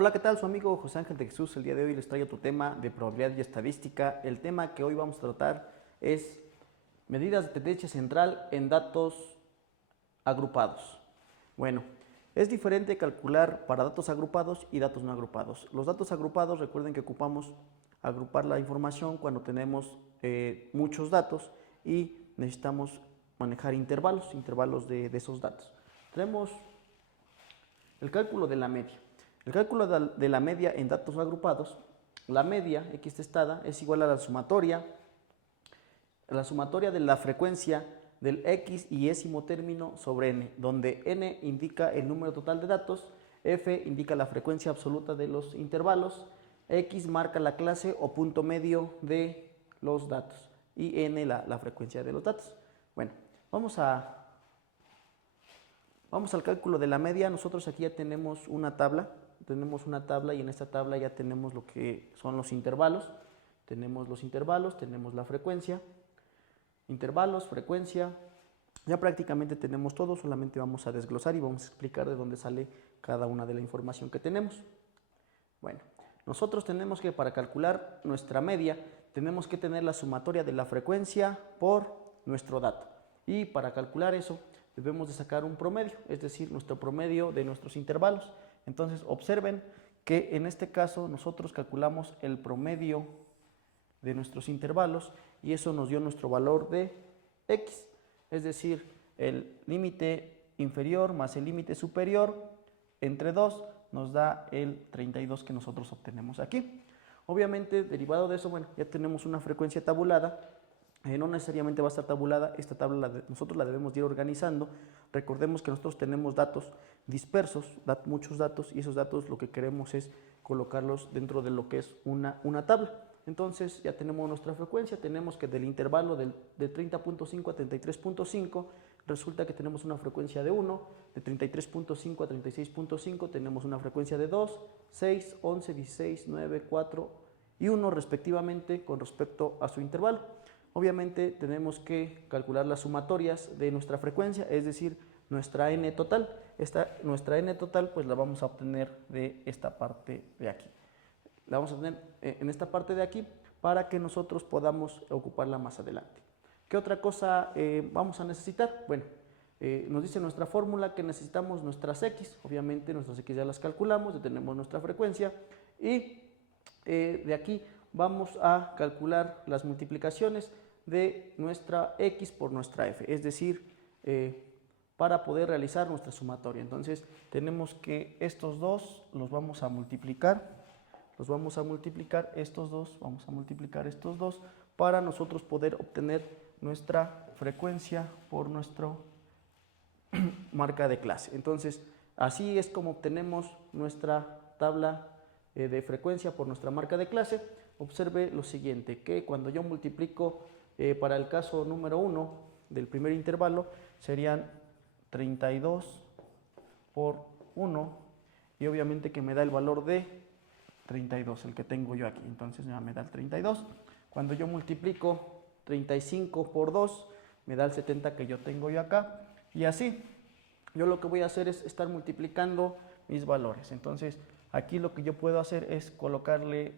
Hola, ¿qué tal? Su amigo José Ángel de Jesús. El día de hoy les traigo tu tema de probabilidad y estadística. El tema que hoy vamos a tratar es medidas de tendencia central en datos agrupados. Bueno, es diferente calcular para datos agrupados y datos no agrupados. Los datos agrupados, recuerden que ocupamos agrupar la información cuando tenemos muchos datos y necesitamos manejar intervalos de esos datos. Tenemos el cálculo de la media. El cálculo de la media en datos agrupados, la media x testada es igual a la sumatoria de la frecuencia del x y ésimo término sobre n, donde n indica el número total de datos, f indica la frecuencia absoluta de los intervalos, x marca la clase o punto medio de los datos y n la frecuencia de los datos. Bueno, vamos al cálculo de la media. Nosotros aquí ya tenemos una tabla y en esta tabla ya tenemos lo que son los intervalos. Tenemos los intervalos, tenemos la frecuencia, intervalos, frecuencia. Ya prácticamente tenemos todo, solamente vamos a desglosar y vamos a explicar de dónde sale cada una de la información que tenemos. Bueno, nosotros tenemos que, para calcular nuestra media, tenemos que tener la sumatoria de la frecuencia por nuestro dato. Y para calcular eso, debemos de sacar un promedio, es decir, nuestro promedio de nuestros intervalos. Entonces, observen que en este caso nosotros calculamos el promedio de nuestros intervalos y eso nos dio nuestro valor de x, es decir, el límite inferior más el límite superior entre 2 nos da el 32 que nosotros obtenemos aquí. Obviamente, derivado de eso, bueno, ya tenemos una frecuencia tabulada. No necesariamente va a estar tabulada, esta tabla nosotros la debemos ir organizando. Recordemos que nosotros tenemos datos dispersos, muchos datos, y esos datos lo que queremos es colocarlos dentro de lo que es una tabla. Entonces ya tenemos nuestra frecuencia, tenemos que del intervalo de 30.5 a 33.5 resulta que tenemos una frecuencia de 1, de 33.5 a 36.5 tenemos una frecuencia de 2, 6, 11, 16, 9, 4 y 1 respectivamente con respecto a su intervalo. Obviamente tenemos que calcular las sumatorias de nuestra frecuencia, es decir, nuestra n total. Nuestra n total pues la vamos a obtener de esta parte de aquí. La vamos a obtener en esta parte de aquí para que nosotros podamos ocuparla más adelante. ¿Qué otra cosa vamos a necesitar? Bueno, nos dice nuestra fórmula que necesitamos nuestras x. Obviamente nuestras x ya las calculamos, ya tenemos nuestra frecuencia y de aquí vamos a calcular las multiplicaciones de nuestra x por nuestra f, es decir, para poder realizar nuestra sumatoria. Entonces tenemos que estos dos los vamos a multiplicar, estos dos, vamos a multiplicar estos dos para nosotros poder obtener nuestra frecuencia por nuestra marca de clase. Entonces así es como obtenemos nuestra tabla de frecuencia por nuestra marca de clase. Observe lo siguiente, que cuando yo multiplico para el caso número 1 del primer intervalo serían 32 por 1 y obviamente que me da el valor de 32, el que tengo yo aquí, entonces ya me da el 32. Cuando yo multiplico 35 por 2 me da el 70 que yo tengo yo acá y así. Yo lo que voy a hacer es estar multiplicando mis valores. Entonces aquí lo que yo puedo hacer es colocarle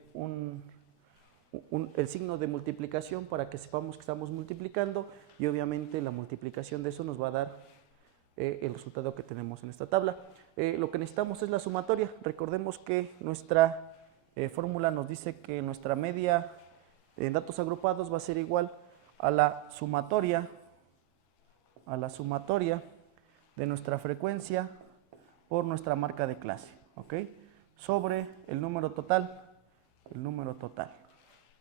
el signo de multiplicación para que sepamos que estamos multiplicando y obviamente la multiplicación de eso nos va a dar el resultado que tenemos en esta tabla. Lo que necesitamos es la sumatoria. Recordemos que nuestra fórmula nos dice que nuestra media en datos agrupados va a ser igual a la sumatoria de nuestra frecuencia por nuestra marca de clase, ¿ok? Sobre el número total.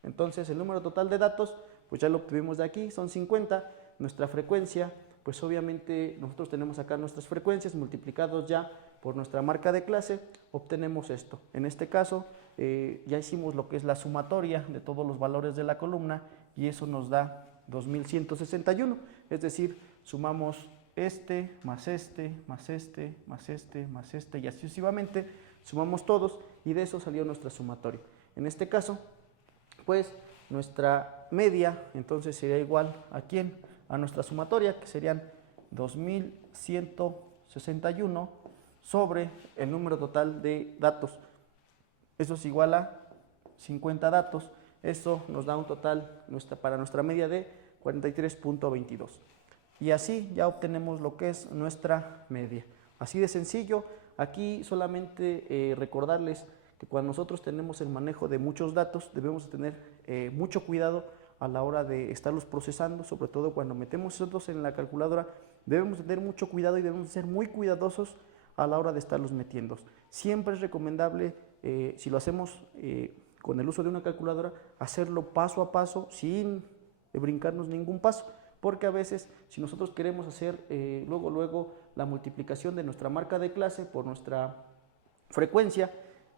Entonces el número total de datos pues ya lo obtuvimos de aquí, son 50. Nuestra frecuencia, pues obviamente nosotros tenemos acá nuestras frecuencias multiplicados ya por nuestra marca de clase, obtenemos esto. En este caso ya hicimos lo que es la sumatoria de todos los valores de la columna y eso nos da 2161, es decir, sumamos este, más este, más este, más este, más este y así sucesivamente, sumamos todos y de eso salió nuestra sumatoria. En este caso, pues nuestra media entonces sería igual ¿a quién? A nuestra sumatoria, que serían 2161 sobre el número total de datos. Eso es igual a 50 datos. Esto nos da un total para nuestra media de 43.22. Y así ya obtenemos lo que es nuestra media. Así de sencillo. Aquí solamente recordarles que cuando nosotros tenemos el manejo de muchos datos, debemos tener mucho cuidado a la hora de estarlos procesando, sobre todo cuando metemos datos en la calculadora, debemos tener mucho cuidado y debemos ser muy cuidadosos a la hora de estarlos metiendo. Siempre es recomendable, si lo hacemos con el uso de una calculadora, hacerlo paso a paso sin brincarnos ningún paso, porque a veces si nosotros queremos hacer luego la multiplicación de nuestra marca de clase por nuestra frecuencia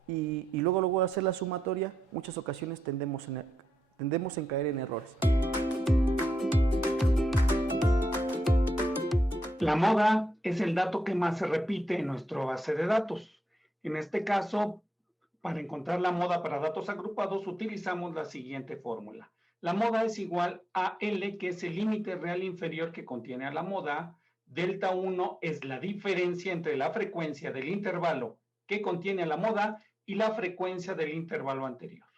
y luego hacer la sumatoria, muchas ocasiones tendemos en caer en errores. La moda es el dato que más se repite en nuestra base de datos. En este caso, para encontrar la moda para datos agrupados, utilizamos la siguiente fórmula. La moda es igual a L, que es el límite real inferior que contiene a la moda. Delta 1 es la diferencia entre la frecuencia del intervalo que contiene a la moda y la frecuencia del intervalo anterior.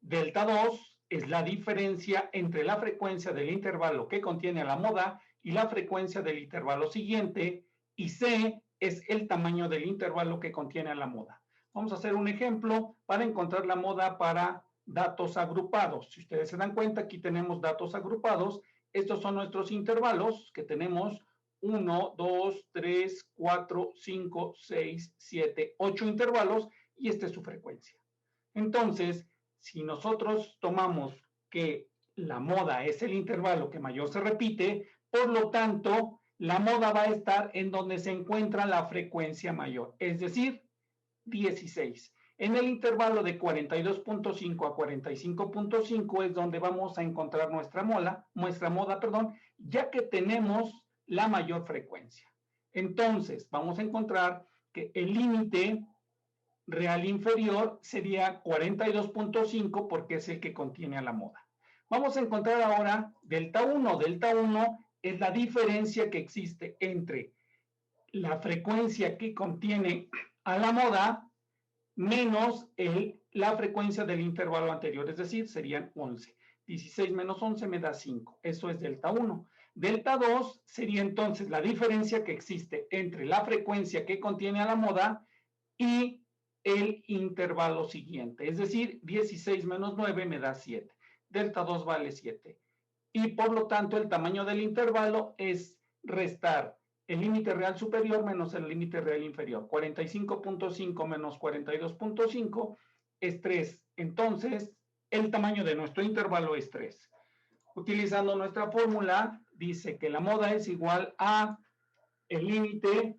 Delta 2 es la diferencia entre la frecuencia del intervalo que contiene a la moda y la frecuencia del intervalo siguiente, y C es el tamaño del intervalo que contiene a la moda. Vamos a hacer un ejemplo para encontrar la moda para datos agrupados. Si ustedes se dan cuenta, aquí tenemos datos agrupados. Estos son nuestros intervalos, que tenemos 1, 2, 3, 4, 5, 6, 7, 8 intervalos, y esta es su frecuencia. Entonces, si nosotros tomamos que la moda es el intervalo que mayor se repite, por lo tanto, la moda va a estar en donde se encuentra la frecuencia mayor, es decir, 16. En el intervalo de 42.5 a 45.5 es donde vamos a encontrar nuestra moda, ya que tenemos la mayor frecuencia. Entonces, vamos a encontrar que el límite real inferior sería 42.5 porque es el que contiene a la moda. Vamos a encontrar ahora delta 1. Delta 1 es la diferencia que existe entre la frecuencia que contiene a la moda menos la frecuencia del intervalo anterior, es decir, serían 11. 16 menos 11 me da 5. Eso es delta 1. Delta 2 sería entonces la diferencia que existe entre la frecuencia que contiene a la moda y el intervalo siguiente, es decir, 16 menos 9 me da 7. Delta 2 vale 7. Y por lo tanto, el tamaño del intervalo es restar el límite real superior menos el límite real inferior. 45.5 menos 42.5 es 3. Entonces, el tamaño de nuestro intervalo es 3. Utilizando nuestra fórmula, dice que la moda es igual a el límite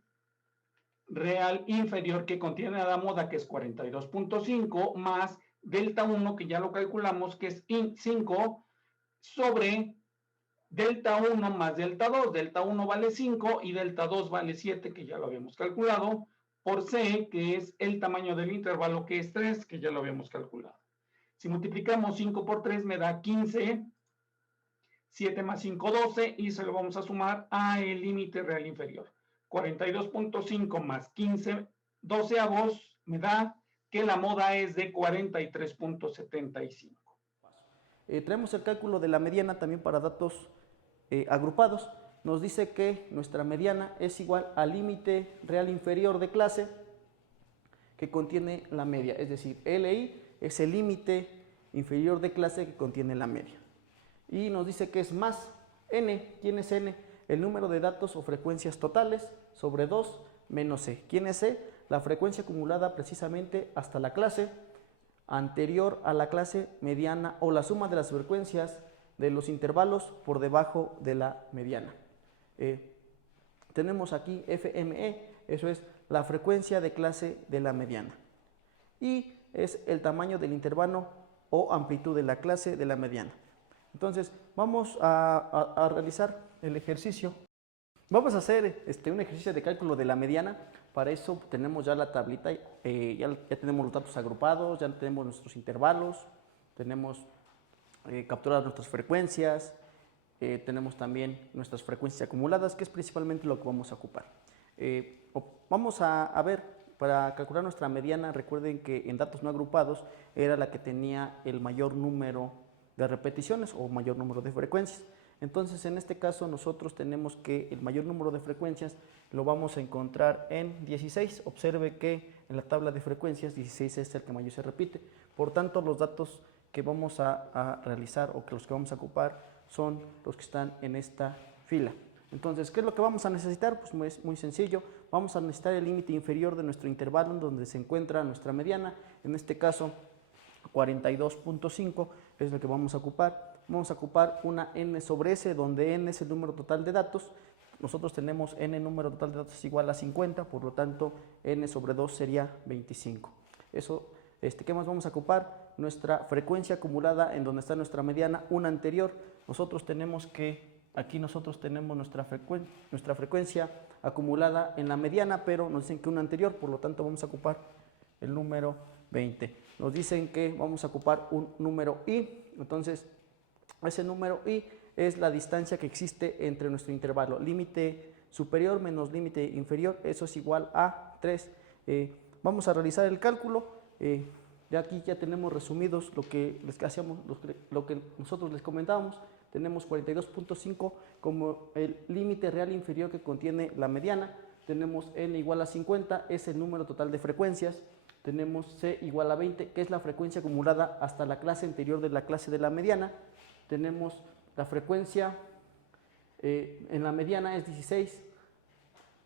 real inferior que contiene a la moda, que es 42.5, más delta 1, que ya lo calculamos, que es 5, sobre delta 1 más delta 2. Delta 1 vale 5 y delta 2 vale 7, que ya lo habíamos calculado, por C, que es el tamaño del intervalo, que es 3, que ya lo habíamos calculado. Si multiplicamos 5 por 3 me da 15, 7 más 5, 12, y se lo vamos a sumar a el límite real inferior. 42.5 más 15 doceavos me da que la moda es de 43.75. Traemos el cálculo de la mediana también para datos agrupados. Nos dice que nuestra mediana es igual al límite real inferior de clase que contiene la media, es decir, LI es el límite inferior de clase que contiene la media. Y nos dice que es más n. ¿Quién es n? El número de datos o frecuencias totales sobre 2 menos c. ¿Quién es c? La frecuencia acumulada precisamente hasta la clase anterior a la clase mediana, o la suma de las frecuencias de los intervalos por debajo de la mediana. Tenemos aquí FME, eso es la frecuencia de clase de la mediana. Y es el tamaño del intervalo o amplitud de la clase de la mediana. Entonces, vamos a realizar el ejercicio. Vamos a hacer un ejercicio de cálculo de la mediana. Para eso tenemos ya la tablita, ya tenemos los datos agrupados, ya tenemos nuestros intervalos, tenemos capturadas nuestras frecuencias, tenemos también nuestras frecuencias acumuladas, que es principalmente lo que vamos a ocupar. Vamos a ver para calcular nuestra mediana, recuerden que en datos no agrupados era la que tenía el mayor número de repeticiones o mayor número de frecuencias. Entonces, en este caso, nosotros tenemos que el mayor número de frecuencias lo vamos a encontrar en 16. Observe que en la tabla de frecuencias 16 es el que mayor se repite. Por tanto, los datos que vamos a realizar o que los que vamos a ocupar son los que están en esta fila. Entonces, ¿qué es lo que vamos a necesitar? Pues muy sencillo. Vamos a necesitar el límite inferior de nuestro intervalo en donde se encuentra nuestra mediana. En este caso, 42.5 es lo que vamos a ocupar. Vamos a ocupar una n sobre s, donde n es el número total de datos. Nosotros tenemos n número total de datos es igual a 50, por lo tanto, n sobre 2 sería 25. Eso, ¿qué más vamos a ocupar? Nuestra frecuencia acumulada en donde está nuestra mediana, una anterior. Nosotros tenemos nuestra frecuencia acumulada en la mediana, pero nos dicen que una anterior, por lo tanto vamos a ocupar el número 20. Nos dicen que vamos a ocupar un número i, entonces ese número i es la distancia que existe entre nuestro intervalo. Límite superior menos límite inferior, eso es igual a 3. Vamos a realizar el cálculo. Ya aquí ya tenemos resumidos lo que nosotros les comentábamos. Tenemos 42.5 como el límite real inferior que contiene la mediana. Tenemos n igual a 50, es el número total de frecuencias. Tenemos c igual a 20, que es la frecuencia acumulada hasta la clase anterior de la clase de la mediana. Tenemos la frecuencia en la mediana es 16.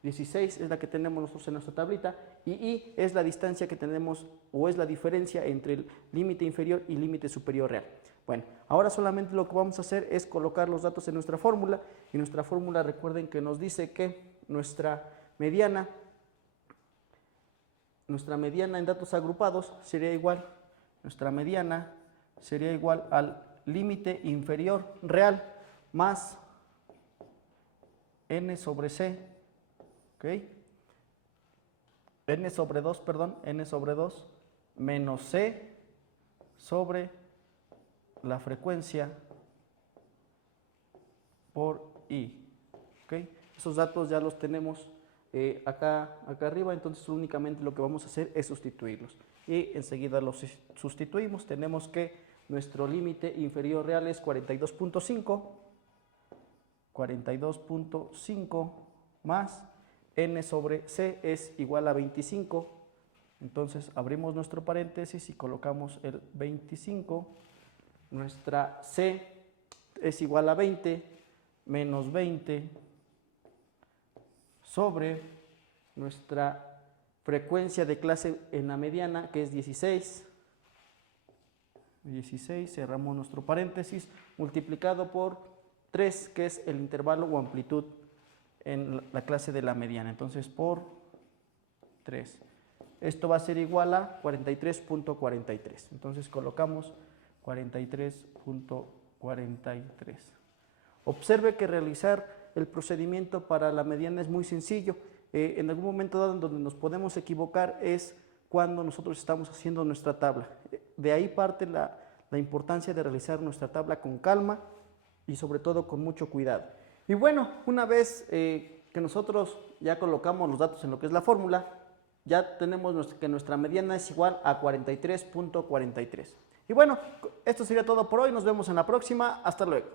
16 es la que tenemos nosotros en nuestra tablita y i es la distancia que tenemos o es la diferencia entre el límite inferior y límite superior real. Bueno, ahora solamente lo que vamos a hacer es colocar los datos en nuestra fórmula y nuestra fórmula, recuerden que nos dice que nuestra mediana en datos agrupados sería igual al límite inferior real más n sobre c, ¿ok? n sobre 2 menos c sobre la frecuencia por i, ¿ok? Esos datos ya los tenemos acá arriba, entonces únicamente lo que vamos a hacer es sustituirlos y enseguida los sustituimos. Tenemos que nuestro límite inferior real es 42.5 más n sobre c es igual a 25. Entonces abrimos nuestro paréntesis y colocamos el 25. Nuestra c es igual a 20 menos 20 sobre nuestra frecuencia de clase en la mediana, que es 16. 16, cerramos nuestro paréntesis, multiplicado por 3, que es el intervalo o amplitud en la clase de la mediana. Entonces, por 3. Esto va a ser igual a 43.43. Entonces, colocamos 43.43. Observe que realizar el procedimiento para la mediana es muy sencillo. En algún momento dado en donde nos podemos equivocar es cuando nosotros estamos haciendo nuestra tabla. De ahí parte la importancia de realizar nuestra tabla con calma y sobre todo con mucho cuidado. Y bueno, una vez que nosotros ya colocamos los datos en lo que es la fórmula, ya tenemos que nuestra mediana es igual a 43.43. Y bueno, esto sería todo por hoy. Nos vemos en la próxima. Hasta luego.